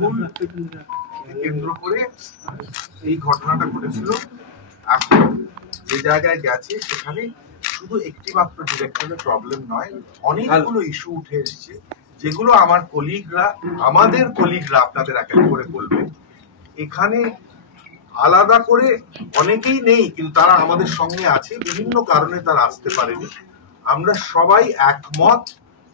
রাহুল কেন্দ্র করে এই ঘটনাটা ঘটেছিল। এখন যে জায়গায় গেছে সেখানে শুধু একটি মাত্র ডিরেক্টরের প্রবলেম নয়, অনেকগুলো ইস্যু উঠে এসেছে যেগুলো আমার কলিগরা, আমাদের কলিগরা আপনাদের এক এক করে বলবেন। এখানে আলাদা করে অনেকেই নেই, কিন্তু তারা আমাদের সঙ্গে আছে, বিভিন্ন কারণে তারা আসতে পারেনি। আমরা সবাই একমত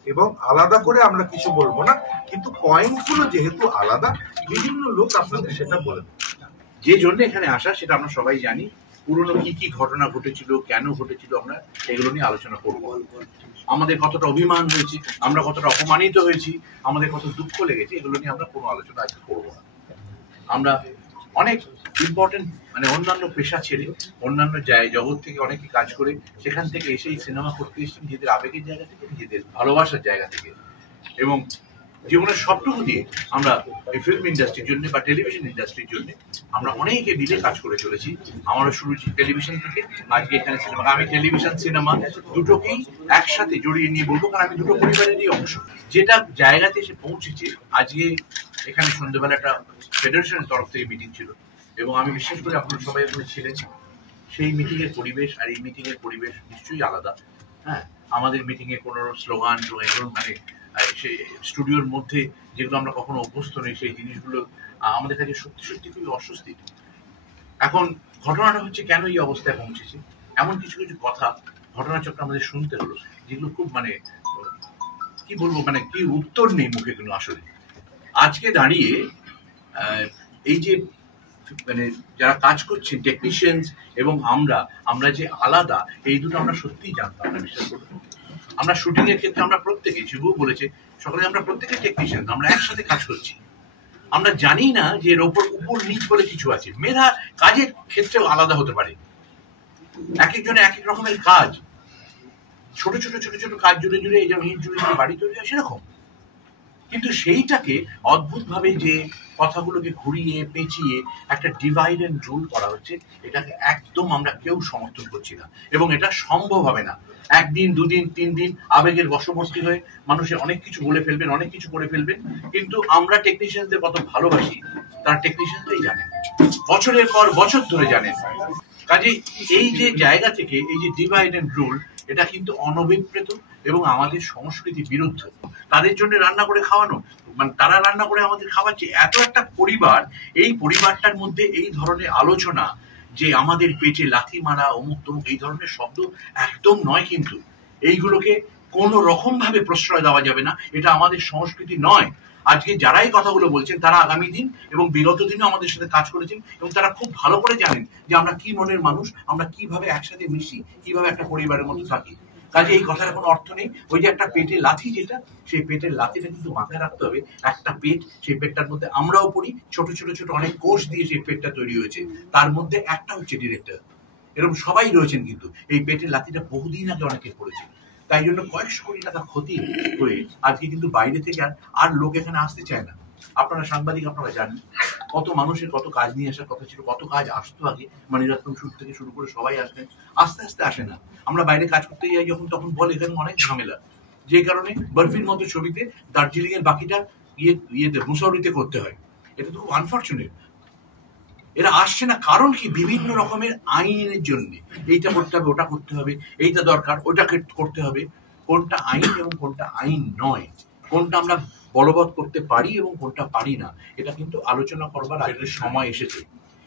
এবং আলাদা করে আমরা কিছু বলবো না, কিন্তু পয়েন্টগুলো যেহেতু আলাদা, বিভিন্ন লোক আপনাদের সেটা বলবে। যে জন্য এখানে আসা সেটা আমরা সবাই জানি। পুরনো কি কি ঘটনা ঘটেছিল, কেন ঘটেছিল, আমরা এগুলো নিয়ে আলোচনা করব। আমাদের কতটা অভিমান হয়েছে, আমরা কতটা অপমানিত হয়েছি, আমাদের কত দুঃখ লেগেছে, এগুলো নিয়ে আমরা কোনো আলোচনা আজকে করবো না। আমরা অনেক ইম্পর্টেন্ট অন্যান্য পেশা ছেড়ে অন্যান্য জগৎ থেকে অনেকে কাজ করে সেখান থেকে এসেই সিনেমা করতে এসেছি নিজেদের আবেগের জায়গা থেকে, নিজেদের ভালোবাসার জায়গা থেকে, এবং জীবনের সবটুকু দিয়ে আমরা এই ফিল্ম ইন্ডাস্ট্রির জন্য বা টেলিভিশন ইন্ডাস্ট্রির জন্য আমরা অনেকে মিলে কাজ করে চলেছি। আমারও শুরু টেলিভিশন থেকে, আজকে এখানে সিনেমা। আমি টেলিভিশন সিনেমা দুটোকেই একসাথে জড়িয়ে নিয়ে বলবো, কারণ আমি দুটো পরিবারেরই অংশ। যেটা জায়গাতে এসে পৌঁছেছে, আজকে এখানে সন্ধ্যেবেলা একটা ফেডারেশনের তরফ থেকে মিটিং ছিল এবং আমি বিশ্বাস করি আপনারা সবাই এখানে ছিলেন। সেই মিটিং এর পরিবেশ আর এই মিটিং এর পরিবেশ নিশ্চয়ই আলাদা। হ্যাঁ, আমাদের মিটিং এ কোনো স্লোগান সেই স্টুডিওর মধ্যে যেগুলো আমরা কখনো অভ্যস্ত নেই, সেই জিনিসগুলো আমাদের কাছে সত্যি সত্যি খুবই অস্বস্তি। এখন ঘটনাটা হচ্ছে কেন এই অবস্থায় পৌঁছেছে, এমন কিছু কিছু কথা ঘটনাচক্র আমাদের শুনতে হলো যেগুলো খুব কি বলবো, কি উত্তর নেই মুখে কোনো। আসলে আজকে দাঁড়িয়ে এই যে যারা কাজ করছেন টেকনিশিয়ানস এবং আমরা যে আলাদা, এই দুটো আমরা সত্যিই জানতাম না, বিশ্বাস করবো। আমরা শুটিং এর ক্ষেত্রে আমরা প্রত্যেকে, শিবু বলেছে সকালে, আমরা প্রত্যেকে টেকনিশিয়ান, আমরা একসাথে কাজ করছি। আমরা জানি না যে এর উপর নিচ বলে কিছু আছে। মেধা কাজের ক্ষেত্রেও আলাদা হতে পারে, এক একজনের এক এক রকমের কাজ, ছোট ছোট ছোট ছোট কাজ জুড়ে জুড়ে এই যেমন ইট জুড়ে জুড়ে বাড়ি তৈরি হয় সেরকম। কিন্তু সেইটাকে অদ্ভুতভাবে যে কথাগুলোকে ঘুরিয়ে পেঁচিয়ে একটা ডিভাইড এন্ড রুল করা হচ্ছে, এটাকে একদম আমরা কেউ সমর্থন করছি না এবং এটা সম্ভব হবে না। একদিন, দুদিন, 3 দিন আবেগের বশবর্তী হয়ে মানুষের অনেক কিছু বলে ফেলবেন, অনেক কিছু করে ফেলবেন, কিন্তু আমরা টেকনিশিয়ানদের কত ভালোবাসি তারা টেকনিশিয়ানরাই জানেন, বছরের পর বছর ধরে জানেন। কাজে এই যে জায়গা থেকে এই যে ডিভাইড এন্ড রুল, এটা কিন্তু অনভিপ্রেত এবং আমাদের সংস্কৃতি বিরুদ্ধ। তাদের জন্য রান্না করে খাওয়ানো, তারা রান্না করে আমাদের খাওয়াচ্ছে, এত একটা পরিবার, এই পরিবারটার মধ্যে এই ধরনের আলোচনা যে আমাদের পেটে লাথি মারা, অমুক তমুক, এই ধরনের শব্দ একদম নয়। কিন্তু এইগুলোকে কোনো রকম ভাবে প্রশ্রয় দেওয়া যাবে না, এটা আমাদের সংস্কৃতি নয়। আজকে যারা এই কথাগুলো বলছেন তারা আগামী দিন এবং বিগত দিনে আমাদের সাথে কাজ করেছেন এবং তারা খুব ভালো করে জানেন যে আমরা কি মনের মানুষ, আমরা কিভাবে একসাথে মিশি, কিভাবে একটা পরিবারের মধ্যে থাকি। কাজে এই কথার কোনো অর্থ নেই। ওই যে একটা পেটে লাথি, যেটা সেই পেটের লাথিটা কিন্তু মাথায় রাখতে হবে। একটা পেট, সেই পেটটার মধ্যে আমরাও পড়ি, ছোট ছোট ছোট অনেক কোষ দিয়ে সেই পেটটা তৈরি হয়েছে, তার মধ্যে একটা হচ্ছে ডিরেক্টর। এরকম সবাই রয়েছেন, কিন্তু এই পেটের লাথিটা বহুদিন আগে অনেকে পড়েছে। তাই জন্য কয়েকশো কোটি টাকা ক্ষতি হয়ে আজকে কিন্তু বাইরে থেকে আর লোক এখানে আসতে চায় না। আপনারা সাংবাদিক, আপনারা জানেন কত মানুষের কত কাজ নিয়ে আসার কথা ছিল, কত কাজ আসতো আগে, মণিরত্নম শুট থেকে শুরু করে সবাই আসতেন, আস্তে আস্তে আসে না। আমরা বাইরে কাজ করতে যাই যখন, তখন বলে এখানে অনেক ঝামেলা, যে কারণে বরফির মতো ছবিতে দার্জিলিং এর বাকিটা ইয়েতে মুসৌরিতে করতে হয়। এটা তো খুব আনফর্চুনেট। এরা আসছে না, কারণ কি? বিভিন্ন রকমের আইনের জন্য, এইটা করতে হবে, ওটা করতে হবে, এইটা দরকার, ওটা করতে হবে। কোনটা আইন এবং কোনটা আইন নয়, কোনটা আমরা বলবৎ করতে পারি এবং কোনটা পারি না, এটা কিন্তু আলোচনা করবার আগের সময় এসেছে।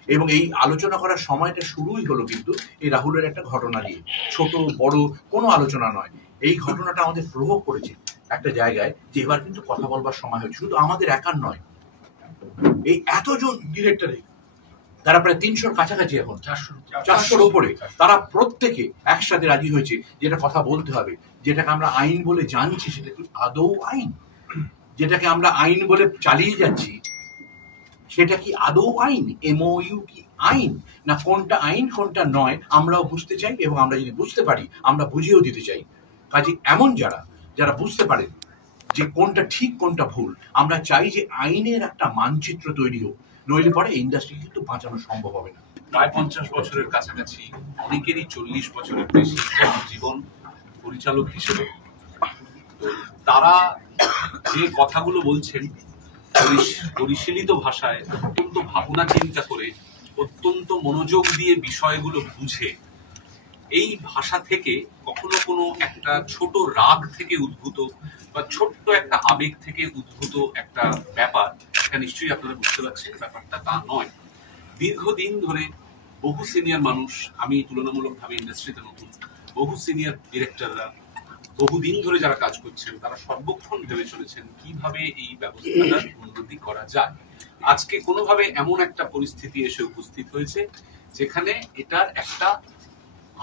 এবং এই আলোচনা করার সময়টা শুরুই হলো কিন্তু এই রাহুলের একটা ঘটনা নিয়ে। ছোট বড় কোনো আলোচনা নয়, এই ঘটনাটা আমাদের প্রভোগ করেছে একটা জায়গায় যে এবার কিন্তু কথা বলবার সময় হয়েছে। শুধু আমাদের একার নয়, এই এতজন ডিরেক্টরে, তারা প্রায় 300-র কাছাকাছি, এখন 400-র উপরে, তারা প্রত্যেকে একসাথে রাজি হয়েছে যেটা কথা বলতে হবে। যেটাকে আমরা আইন বলে জানছি সেটা কি আদৌ আইন? যেটাকে আমরা আইন বলে চালিয়ে যাচ্ছি সেটা কি আদৌ আইন? MOU কি আইন? না কোনটা আইন কোনটা নয় আমরাও বুঝতে চাই, এবং আমরা যদি বুঝতে পারি আমরা বুঝিয়েও দিতে চাই। কাজে এমন যারা বুঝতে পারেন যে কোনটা ঠিক কোনটা ভুল, আমরা চাই যে আইনের একটা মানচিত্র তৈরি হোক, নইলে পরে ইন্ডাস্ট্রি কিন্তু বাঁচানো সম্ভব হবে না। প্রায় 50 বছরের কাছাকাছি, অনেকেরই 40 বছরের বেশি জীবন পরিচালক হিসেবে। তারা যে কথাগুলো বলছেন পরিশীলিত ভাষায় অত্যন্ত ভাবনা চিন্তা করে অত্যন্ত মনোযোগ দিয়ে বিষয়গুলো বুঝে এই ভাষা থেকে কখনো কোনো একটা ছোট রাগ থেকে উদ্ভূত বা ছোট্ট একটা আবেগ থেকে উদ্ভূত একটা ব্যাপার, এটা নিশ্চয়ই আপনারা বুঝতে পারছেন ব্যাপারটা তা নয়। দীর্ঘদিন ধরে বহু সিনিয়র মানুষ, আমি তুলনামূলকভাবে ইন্ডাস্ট্রিতে নতুন, বহু সিনিয়র ডিরেক্টররা বহুদিন ধরে যারা কাজ করছেন তারা সর্বক্ষণ ভেবে চলেছেন কিভাবে এই ব্যবস্থাটার উন্নতি করা যায়। আজকে কোনোভাবে এমন একটা পরিস্থিতি এসে উপস্থিত হয়েছে যেখানে এটার একটা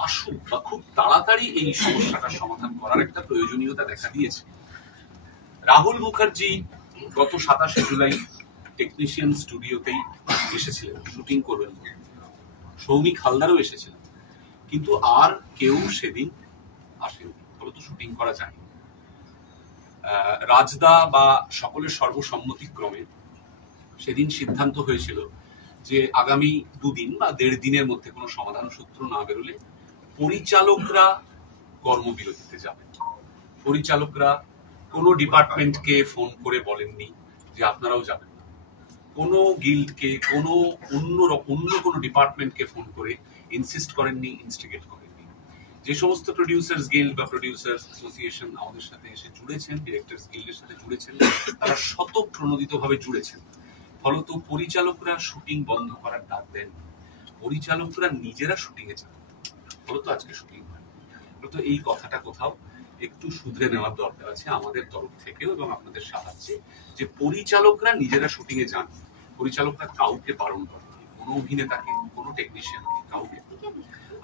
আশু বা খুব তাড়াতাড়ি এই সমস্যাটার সমাধান করার একটা প্রয়োজনীয়তা দেখা দিয়েছে। রাহুল মুখার্জি গত 27 জুলাই টেকনিশিয়ান স্টুডিওতেই এসেছিলেন শুটিং করবেন, সৌমিক হালদারও এসেছিলেন, কিন্তু আর কেউ সেদিন আসেনি, ফলত শুটিং করা যায়নি। রাজদা বা সকলের সর্বসম্মতিক্রমে সেদিন সিদ্ধান্ত হয়েছিল যে আগামী 2 দিন বা 1.5 দিনের মধ্যে কোনো সমাধান সূত্র না বেরোলে পরিচালকরা কর্মবিরতিতে যাবেন। পরিচালকরা কোনো ডিপার্টমেন্টকে ফোন করে বলেননি যে আপনারাও যাবেন না, কোনো গিল্ডকে, কোনো অন্য কোনো ডিপার্টমেন্টকে ফোন করে ইনসিস্ট করেননি, ইনস্টিগেট করেননি। যে সমস্ত প্রডিউসার্স গিল্ড বা প্রডিউসার্স অ্যাসোসিয়েশন আমাদের সাথে এসে জুড়েছেন, ডিরেক্টরস গিল্ডের সাথে জুড়েছেন, তারা স্বতঃপ্রণোদিতভাবে জুড়েছেন। ফলত পরিচালকরা শুটিং বন্ধ করার ডাক দেন, পরিচালকরা নিজেরা শুটিং এ যান, ফলত আজকে শুটিং হয়। ফলত এই কথাটা কোথাও একটু শুধরে নেওয়ার দরকার আছে আমাদের তরফ থেকেও এবং আপনাদের সাহায্যে, যে পরিচালকরা নিজেরা শুটিং এ যান, পরিচালকরা কাউকে বারণ করেন, কোনো অভিনেতাকে, কোনো টেকনিশিয়ানকে, কাউকে।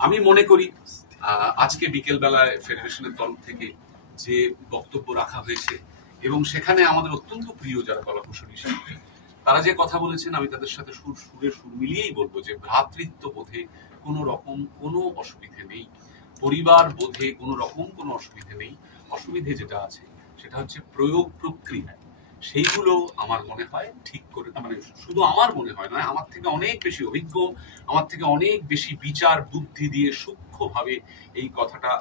আমি মনে করি আজকে বিকেল বেলায় ফেডারেশনের তরফ থেকে যে বক্তব্য রাখা হয়েছে এবং সেখানে আমাদের অত্যন্ত প্রিয় যারা কলাকুশলী শিল্পী তারা যে কথা বলেছেন, আমি তাদের সাথে সুর মিলিয়েই বলবো যে ভ্রাতৃত্ব বোধে কোনো রকম কোনো অসুবিধে নেই, পরিবার বোধে কোনো রকম কোনো অসুবিধে নেই। অসুবিধে যেটা আছে সেটা হচ্ছে প্রয়োগ প্রক্রিয়া, সেইগুলো আমার মনে হয় ঠিক করে, মানে শুধু আমার মনে হয় নয়, আমার থেকে অনেক বেশি অভিজ্ঞ, আমার থেকে অনেক বেশি বিচার বুদ্ধি দিয়ে সূক্ষ্মভাবে এই কথাটা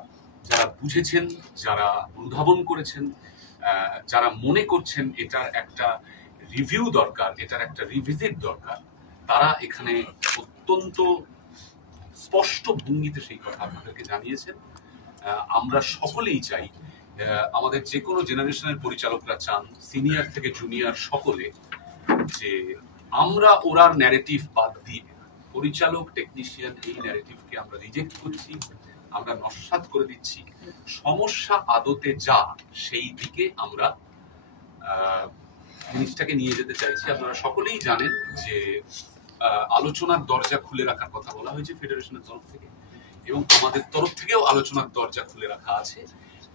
যারা বুঝেছেন, যারা অনুধাবন করেছেন, যারা মনে করছেন এটার একটা রিভিউ দরকার, এটার একটা রিভিজিট দরকার, তারা এখানে অত্যন্ত স্পষ্ট ভঙ্গিতে সেই কথা আপনাদেরকে জানিয়েছেন। আমরা সকলেই চাই, আমাদের যে কোনো জেনারেশনের পরিচালকরা চান, সিনিয়র থেকে জুনিয়র সকলে, যে আমরা ওরার ন্যারেটিভ বাদ দিয়ে পরিচালক টেকনিশিয়ান এই ন্যারেটিভকে আমরা রিজেক্ট করছি, আমরা নস্যাৎ করে দিচ্ছি। সমস্যা আদতে যা সেই দিকে আমরা জিনিসটাকে নিয়ে যেতে চাইছি। আপনারা সকলেই জানেন যে আলোচনার দরজা খুলে রাখার কথা বলা হয়েছে ফেডারেশনের তরফ থেকে এবং আমাদের তরফ থেকেও আলোচনার দরজা খুলে রাখা আছে।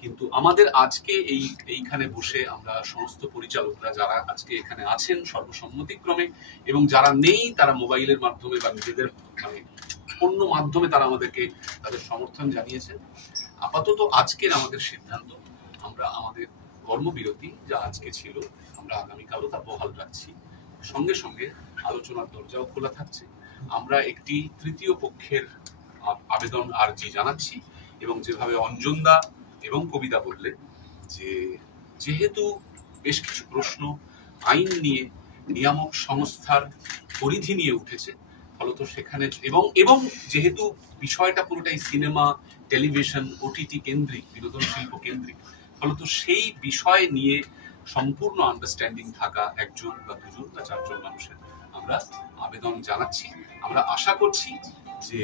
কিন্তু আমাদের আজকে এইখানে বসে আমরা সমস্ত পরিচালকরা যারা আজকে এখানে আছেন সর্বসম্মতিক্রমে এবং যারা নেই তারা মোবাইলের মাধ্যমে বা নিজেদের মানে অন্য মাধ্যমে তারা আমাদেরকে তাদের সমর্থন জানিয়েছেন। আপাতত আজকের আমাদের সিদ্ধান্ত, আমরা আমাদের কর্মবিরতি যা আজকে ছিল আমরা আগামীকালও তা বহাল রাখছি, সঙ্গে সঙ্গে আলোচনার দরজাও খোলা থাকছে। আমরা একটি তৃতীয় পক্ষের আবেদন আর্জি জানাচ্ছি এবং যেভাবে অঞ্জনদা এবং কবিতা বললেন যে যেহেতু বেশ কিছু প্রশ্ন আইন নিয়ে, নিয়ামক সংস্থার পরিধি নিয়ে উঠেছে, ফলত সেখানে এবং যেহেতু বিষয়টা পুরোটাই সিনেমা, টেলিভিশন, ওটিটি কেন্দ্রিক, বিনোদন শিল্প কেন্দ্রিক, ফলত সেই বিষয় নিয়ে সম্পূর্ণ আন্ডারস্ট্যান্ডিং থাকা একজন বা দুজন বা চারজন মানুষের আমরা আবেদন জানাচ্ছি। আমরা আশা করছি যে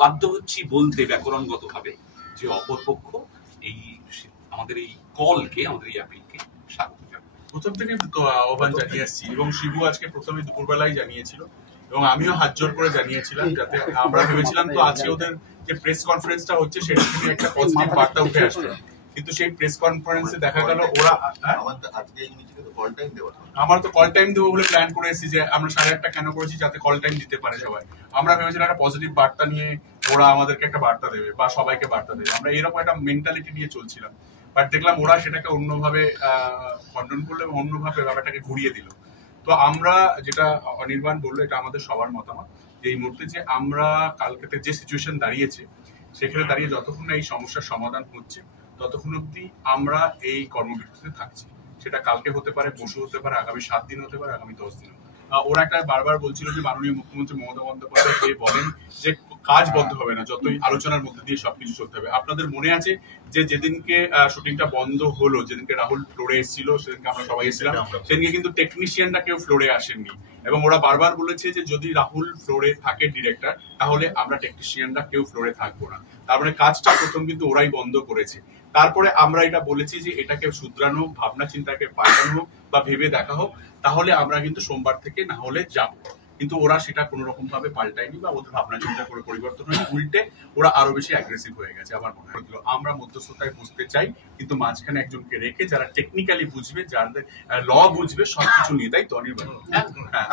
বাধ্য হচ্ছি বলতে ব্যাকরণগতভাবে যে অপরপক্ষ আমাদের এই কলকে, আমাদের এই অ্যাপিলকে স্বাগত জানাবে। প্রথম থেকে আহ্বান জানিয়ে আসছি এবং শিবু আজকে প্রথমে দুপুরবেলায় জানিয়েছিল এবং আমিও হাত জোর করে জানিয়েছিলাম, যাতে আমরা ভেবেছিলাম তো আজকে ওদের যে প্রেস কনফারেন্সটা হচ্ছে সেটা থেকে একটা পজিটিভ বার্তা উঠে আসবে, কিন্তু সেই প্রেস কনফারেন্সে দেখা গেল ওরা আমার তো কল টাইম দেবো বলে প্ল্যান করে এসেছি যে আমরা 8:30 কেন করেছি যাতে কল টাইম দিতে পারে সবাই। আমরা ভেবেছিলাম একটা পজিটিভ বার্তা নিয়ে ওরা আমাদেরকে একটা বার্তা দেবে বা সবাইকে বার্তা দেবে, আমরা এরকম একটা মেন্টালিটি নিয়ে চলছিলাম। বাট দেখলাম ওরা সেটাকে অন্যভাবে খণ্ডন করলো এবং অন্যভাবে ব্যাপারটাকে ঘুরিয়ে দিল। তো আমরা যেটা অনির্বাণ বললো, এটা আমাদের সবার মতামত যে এই মুহূর্তে যে আমরা কালকেতে যে সিচুয়েশন দাঁড়িয়েছে সেখানে দাঁড়িয়ে যতক্ষণ এই সমস্যার সমাধান হচ্ছে ততক্ষণ অব্দি আমরা এই কর্মবিরতিতে থাকছি। সেটা কালকে হতে পারে, পরশু হতে পারে, আগামী 7 দিন হতে পারে, আগামী 10 দিন। ওরা একটা বারবার বলছিল যে মাননীয় মুখ্যমন্ত্রী মমতা বন্দ্যোপাধ্যায় যে বলেন যে কাজ বন্ধ হবে না, যতই আলোচনার মধ্যে দিয়ে সবকিছু চলতে হবে। আপনাদের মনে আছে যে যেদিনকে শুটিংটা বন্ধ হলো, যেদিনকে রাহুল ফ্লোরে এসেছিল, সেদিনকে আমরা সবাই এসেছিলাম, সেদিনকে কিন্তু টেকনিশিয়ানরা কেউ ফ্লোরে আসেননি, এবং ওরা বারবার বলেছে যে যদি রাহুল ফ্লোরে থাকে ডিরেক্টর, তাহলে আমরা টেকনিশিয়ানরা কেউ ফ্লোরে থাকবো না। তার মানে কাজটা প্রথম কিন্তু ওরাই বন্ধ করেছে। তারপরে আমরা এটা বলেছি যে এটাকে শুধরানো হোক, ভাবনা চিন্তাকে পাল্টানো হোক বা ভেবে দেখা হোক, তাহলে আমরা কিন্তু সোমবার থেকে না হলে যাব। কিন্তু ওরা সেটা কোনো রকম ভাবে পাল্টায়নি বা ওদের ভাবনা চিন্তা করে পরিবর্তন হয়নি, উল্টে ওরা আরো বেশি অ্যাগ্রেসিভ হয়ে গেছে। আমার মনে হলো আমরা মধ্যস্থতায় বুঝতে চাই, কিন্তু মাঝখানে একজনকে রেখে যারা টেকনিক্যালি বুঝবে, যাদের ল বুঝবে সবকিছু নিয়ে, তাই তো অনির্বাণ?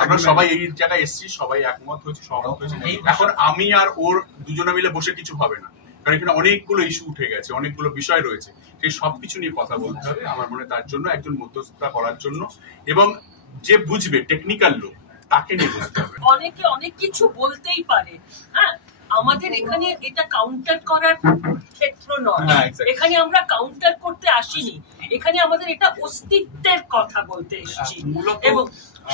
আমরা সবাই এই জায়গায় এসেছি, সবাই একমত হয়েছে, সহমত হয়েছে। এখন আমি আর ওর দুজনে মিলে বসে কিছু হবে না, কারণ এখানে অনেকগুলো ইস্যু উঠে গেছে, অনেকগুলো বিষয় রয়েছে, সেই সবকিছু নিয়ে কথা বলতে হবে। আমার মনে তার জন্য একজন মধ্যস্থতা করার জন্য, এবং যে বুঝবে টেকনিক্যাল লোক, তাকে নিয়ে বুঝতে হবে। অনেকে অনেক কিছু বলতেই পারে, হ্যাঁ, আমাদের এখানে এটা কাউন্টার করার ক্ষেত্র নয়, এখানে আমরা কাউন্টার করতে আসিনি, এখানে আমাদের এটা অস্তিত্বের কথা বলতে এসেছি। এবং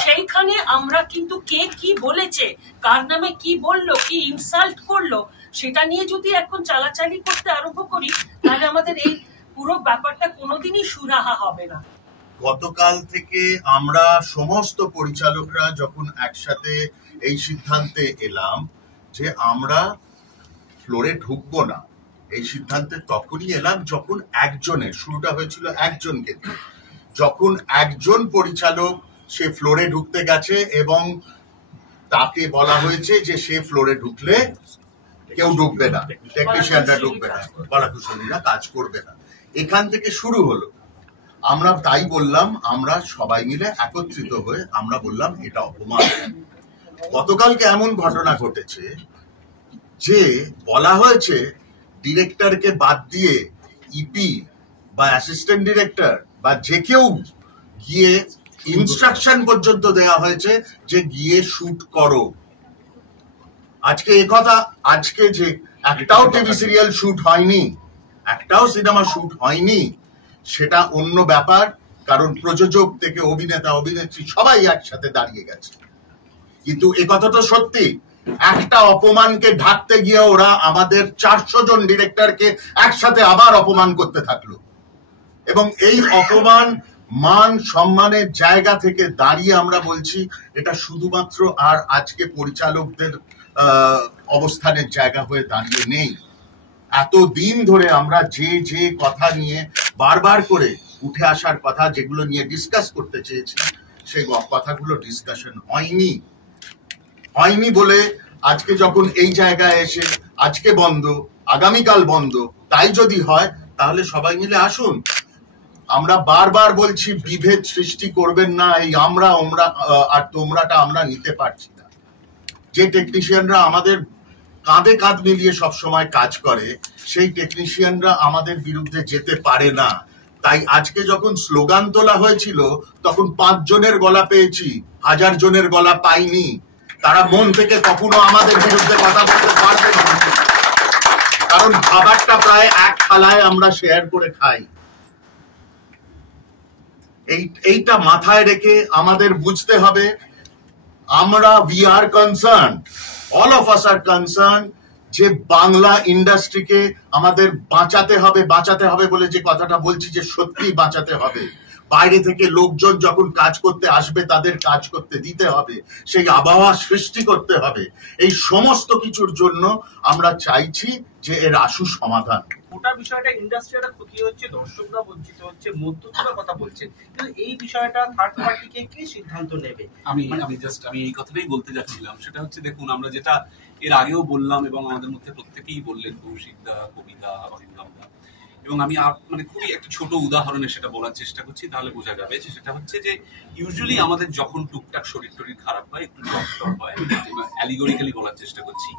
সেইখানে আমরা কিন্তু কে কি বলেছে, কার নামে কি বললো, কি ইনসাল্ট করলো, সেটা নিয়ে যদি এখন চালাচালি করতে আরম্ভ করি, তাহলে আমাদের এই পুরো ব্যাপারটা কোনোদিনই সুরাহা হবে না। গতকাল থেকে আমরা সমস্ত পরিচালকরা যখন একসাথে এই সিদ্ধান্তে এলাম যে আমরা ফ্লোরে ঢুকবো না, এই সিদ্ধান্তে তখনই এলাম যখন একজনের শুরুটা হয়েছিল একজনকে, যখন একজন পরিচালক সে ফ্লোরে ঢুকতে গেছে এবং তাকে বলা হয়েছে যে সে ফ্লোরে ঢুকলে কেউ ঢুকবে না, টেকনিশিয়ানরা ঢুকবে না, কলাকুশলীরা কাজ করবে না। এখান থেকে শুরু হলো। আমরা তাই বললাম, আমরা সবাই মিলে একত্রিত হয়ে আমরা বললাম এটা অপমান। গতকালকে এমন ঘটনা ঘটেছে যে বলা হয়েছে ডিরেক্টরকে বাদ দিয়ে ইপি বা অ্যাসিস্ট্যান্ট ডিরেক্টর বা যে কেউ গিয়ে ইনস্ট্রাকশন পর্যন্ত দেওয়া হয়েছে যে গিয়ে শুট করো। আজকে একথা, আজকে যে একটাও টিভি সিরিয়াল শুট হয়নি, একটাও সিনেমা শুট হয়নি, সেটা অন্য ব্যাপার, কারণ প্রযোজক থেকে অভিনেতা অভিনেত্রী সবাই একসাথে দাঁড়িয়ে গেছে। কিন্তু একথা তো সত্যি, একটা অপমানকে ঢাকতে গিয়ে ওরা আমাদের 400 জন ডিরেক্টরকে একসাথে আবার অপমান করতে থাকলো। এবং এই অপমান মান সম্মানের জায়গা থেকে দাঁড়িয়ে আমরা বলছি এটা শুধুমাত্র আর আজকে পরিচালকদের অবস্থানের জায়গা হয়ে দাঁড়িয়ে নেই। এতদিন ধরে আমরা যে যে কথা নিয়ে বারবার করে উঠে আসার কথা, যেগুলো নিয়ে ডিসকাস করতে চেয়েছি, সেই কথাগুলো ডিসকাশন হয়নি বলে আজকে যখন এই জায়গায় এসে আজকে বন্ধ, আগামীকাল বন্ধ, তাই যদি হয় তাহলে সবাই মিলে আসুন। আমরা বারবার বলছি বিভেদ সৃষ্টি করবেন না, এই আমরা আর তোমরাটা আমরা নিতে পারছি না। যে টেকনিশিয়ানরা আমাদের কাঁধে কাঁধ মিলিয়ে সবসময় কাজ করে, সেই টেকনিশিয়ানরা আমাদের বিরুদ্ধে যেতে পারে না। তাই আজকে যখন স্লোগান তোলা হয়েছিল তখন 5 জনের গলা পেয়েছি, 1000 জনের গলা পাইনি। তারা মন থেকে কখনো আমাদের বিরুদ্ধে কথা বলতে পারবে না, কারণ খাবারটা প্রায় এক থালায় আমরা শেয়ার করে খাই। এইটা মাথায় রেখে আমাদের বুঝতে হবে আমরা we are concerned, all of us are concerned যে বাংলা ইন্ডাস্ট্রিকে আমাদের বাঁচাতে হবে বলে যে কথাটা বলছি, যে সত্যি বাঁচাতে হবে। বাইরে থেকে লোকজন যখন কাজ করতে আসবে তাদের কাজ করতে দিতে হবে, সেই আবহাওয়া সৃষ্টি করতে হবে। এই সমস্ত কিছুর জন্য আমরা চাইছি যে এর আশু সমাধান। গোটা বিষয়টা ইন্ডাস্ট্রিটা ক্ষতি হচ্ছে, দর্শকরা বঞ্চিত হচ্ছে, মধ্যস্থতার কথা বলছে, কিন্তু এই বিষয়টা থার্ড পার্টিকে কি সিদ্ধান্ত নেবে? আমি এই কথাটাই বলতে যাচ্ছিলাম। সেটা হচ্ছে, দেখুন, আমরা যেটা এর আগেও বললাম এবং আমাদের মধ্যে প্রত্যেকেই বললেন, কৌশিকদা, কবিতা, অরিন্দমদা, এবং আমি মানে খুবই একটা ছোট উদাহরণে সেটা বলার চেষ্টা করছি, তাহলে বোঝা যাবে যে সেটা হচ্ছে যে ইউজুয়ালি আমাদের যখন টুকটাক শরীর খারাপ হয়, একটু জ্বর হয়, অ্যালিগরিক্যালি বলার চেষ্টা করছি,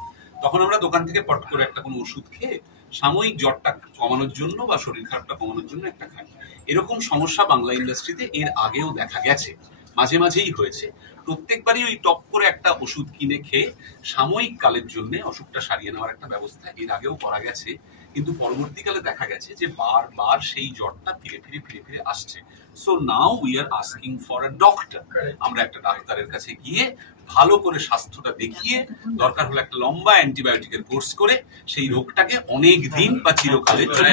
তখন আমরা দোকান থেকে পট করে একটা কোনো ওষুধ খেয়ে সাময়িক জ্বরটা কমানোর জন্য বা শরীর খারাপটা কমানোর জন্য একটা খাই। এরকম সমস্যা বাংলা ইন্ডাস্ট্রিতে এর আগেও দেখা গেছে, মাঝে মাঝেই হয়েছে। প্রত্যেকবারই ওই টপ করে একটা ওষুধ কিনে খেয়ে সাময়িক কালের জন্য অসুখটা সারিয়ে নেওয়ার একটা ব্যবস্থা এর আগেও করা গেছে, কিন্তু পরবর্তীকালে দেখা গেছে যে বারবার সেই জ্বরটা ফিরে ফিরে আসছে। So now we are asking for a doctor. আমরা একটা ডাক্তারের কাছে গিয়ে ভালো করে স্বাস্থ্যটা দেখিয়ে দরকার হলে একটা লম্বা অ্যান্টিবায়োটিকের কোর্স করে সেই রোগটাকে অনেক দিন বা চিরকালের জন্য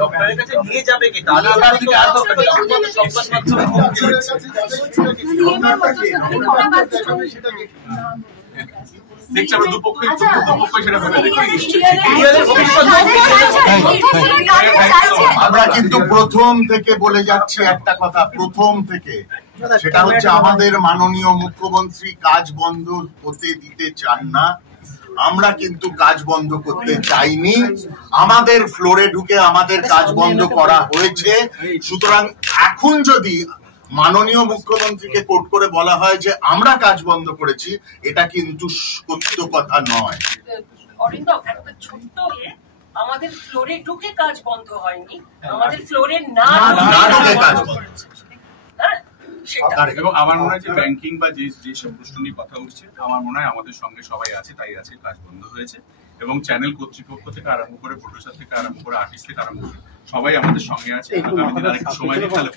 ডক্টরের কাছে নিয়ে যাবে কি তাহলে দেখছি আমরা দুপক্ষই সেটা আমরা কিন্তু প্রথম থেকে বলে যাচ্ছি একটা কথা, প্রথম থেকে, সেটা হচ্ছে আমাদের মাননীয় মুখ্যমন্ত্রী কাজ বন্ধ হতে দিতে চান না। আমরা কিন্তু কাজ বন্ধ করতে চাইনি, আমাদের ফ্লোরে ঢুকে আমাদের কাজ বন্ধ করা হয়েছে। সুতরাং এখন যদি মাননীয় মুখ্যমন্ত্রীকে কোট করে বলা হয় যে আমরা কাজ বন্ধ করেছি, এটা কিন্তু সত্য কথা নয়। অরিন্দম, একটা ছোট্ট আমাদের ফ্লোরে ঢুকে কাজ বন্ধ হয়নি, আমাদের ফ্লোরে না ঢুকে কাজ বন্ধ হয়েছে। এবং আমার মনে হয় যে ব্যাংকিং বা যেসব প্রশ্ন নিয়ে কথা উঠছে, আমার মনে হয় আমাদের সঙ্গে সবাই আছে, তাই আজকে কাজ বন্ধ হয়েছে। এবং চ্যানেল কর্তৃপক্ষ থেকে আরম্ভ করে প্রডিউসার থেকে আরম্ভ করে আর্টিস্ট থেকে আরম্ভ করে সবাই আমাদের সঙ্গে আছে। আগামী দিনে আরেকটু সময় নিয়ে তাহলে